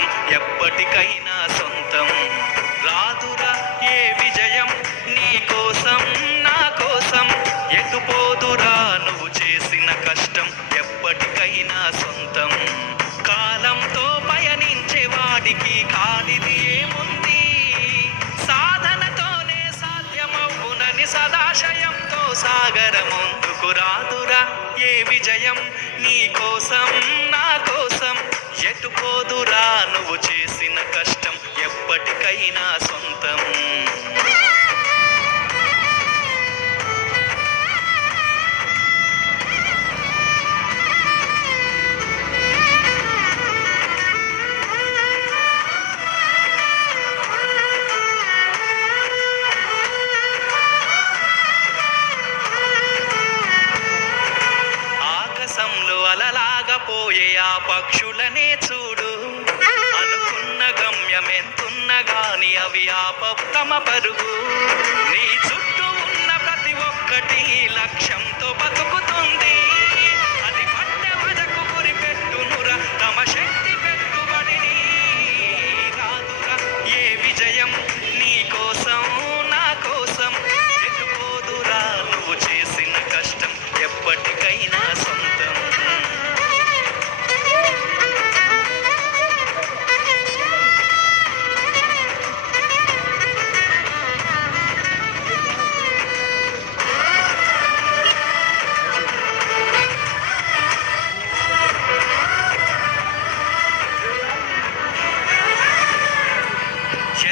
కష్టం ఎప్పటికైనా సొంతం. రాదురా ఏ విజయం నీ కోసం నా కోసం, ఎటుపోదురా నువ్వు చేసిన కష్టం ఎప్పటికైనా సొంతం. కాలంతో పయనించే వాడికి కానిది ఏముంది, సాధనతోనే సాధ్యమవునని సదాశయంతో సాగర ముందుకు. రాదురా ఏ విజయం నీ కోసం నా కోసం, ఎటుపోదురా నువ్వు చేసిన కష్టం ఎప్పటికైనా సొంతం. ఆకాశంలో అలలాగా పోయే ఆ పక్షులనే చూడు, అనుకున్న గమ్యం ఎంతున్న గాని అవి ఆపవు తమ పరుగు. నీ చుట్టూ ఉన్న ప్రతి ఒక్కటి లక్ష్యంతో బతుకుతుంది, అది పట్టె వరకు గురి పెట్టునురా తమ శక్తి పెట్టుబడిని. రాదురా ఏ విజయం నీ కోసం నా కోసం, ఎటుపోదురా నువ్వు చేసిన కష్టం ఎప్పటికైనా సొంతం.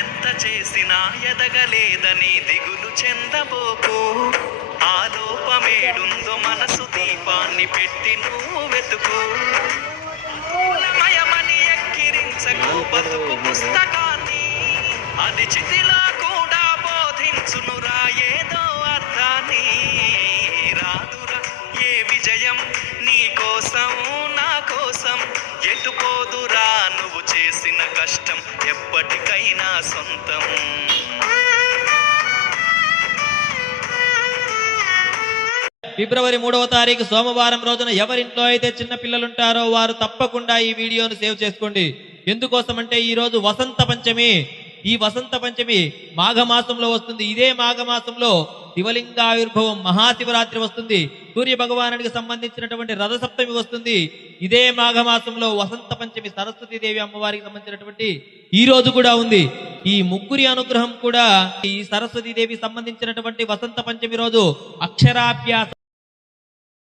ఎంత చేసినా ఎదగలేదని దిగులు చెందబోకు, ఆలోపమేడుందో మనసు దీపాన్ని పెట్టి నువ్వు వెతుకు. మూలమయమని ఎక్కిరించకు బతుకు పుస్తకాన్ని, అది చితిలా కూడా బోధించునురా ఏదో అర్థాన్ని. రాదురా ఏ విజయం నీ కోసం నా కోసం, ఎటుపోదురా నువ్వు చేసిన కష్టం ఎప్పటికైనా సొంతం. ఫిబ్రవరి 3వ తారీఖు సోమవారం రోజున ఎవరింట్లో అయితే చిన్న పిల్లలుంటారో వారు తప్పకుండా ఈ వీడియోను సేవ్ చేసుకోండి. ఎందుకోసమంటే ఈ రోజు వసంత పంచమి. ఈ వసంత పంచమి మాఘమాసంలో వస్తుంది. ఇదే మాఘమాసంలో శివలింగావిర్భవం మహాశివరాత్రి వస్తుంది. సూర్య భగవానుడికి సంబంధించినటువంటి రథసప్తమి వస్తుంది. ఇదే మాఘమాసంలో వసంత పంచమి సరస్వతీదేవి అమ్మవారికి సంబంధించినటువంటి ఈ రోజు కూడా ఉంది. ఈ ముగ్గురి అనుగ్రహం కూడా ఈ సరస్వతీదేవి సంబంధించినటువంటి వసంత పంచమి రోజు అక్షరాభ్యాస